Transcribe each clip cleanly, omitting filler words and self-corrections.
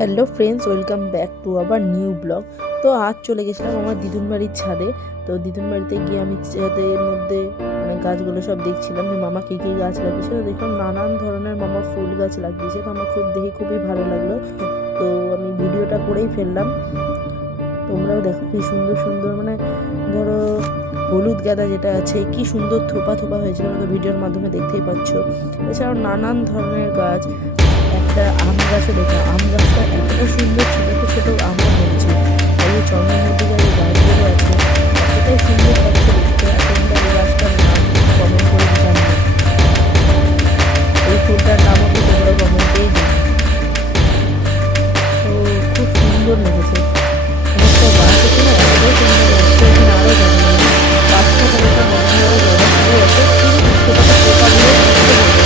Hello friends, welcome back to আবার new blog. তো আজ চলে গেছিলাম আমার দিদুন বাড়ির ছাদে। তো দিদুন বাড়িতে গিয়ে আমি ছাদের মধ্যে গাছগুলো সব দেখছিলাম যে মামা কী কী গাছ লাগিয়েছে। তো দেখলাম নানান ধরনের মামা ফুল গাছ লাগিয়েছে। তো আমার দেখে খুবই ভালো লাগলো। তো আমি ভিডিওটা করেই ফেললাম। তোমরাও দেখো কি সুন্দর সুন্দর ধরো হলুদ গাঁদা যেটা আছে কি সুন্দর থোপা থোপা হয়েছিল, আমাদের ভিডিওর মাধ্যমে দেখতেই পাচ্ছ। এছাড়াও নানান ধরনের গাছ, একটা আম গাছও দেখলাম। আম গাছটা এতটা সুন্দর ছোটো ছোটো আমও হয়েছে। আর এই চন্দ্রমল্লিকার যে গাছগুলো আছে এতটাই সুন্দর লাগছে দেখতে। তোমরা এই গাছটার নাম কমেন্ট করে জানিও। এই ফুলটার নামও তো তোমরা কমেন্টেই দিও। তো খুব সুন্দর লেগেছে। একটা গাছ আছে না, এতটাই সুন্দর লাগছে। এখানে আরও জানি পাঁচটা কতটা মধ্যে আরও জবা ফুল আছে, কিন্তু সেটাকে পোকা দিয়ে গাছ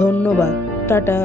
ধন্যবাদ, টাটা।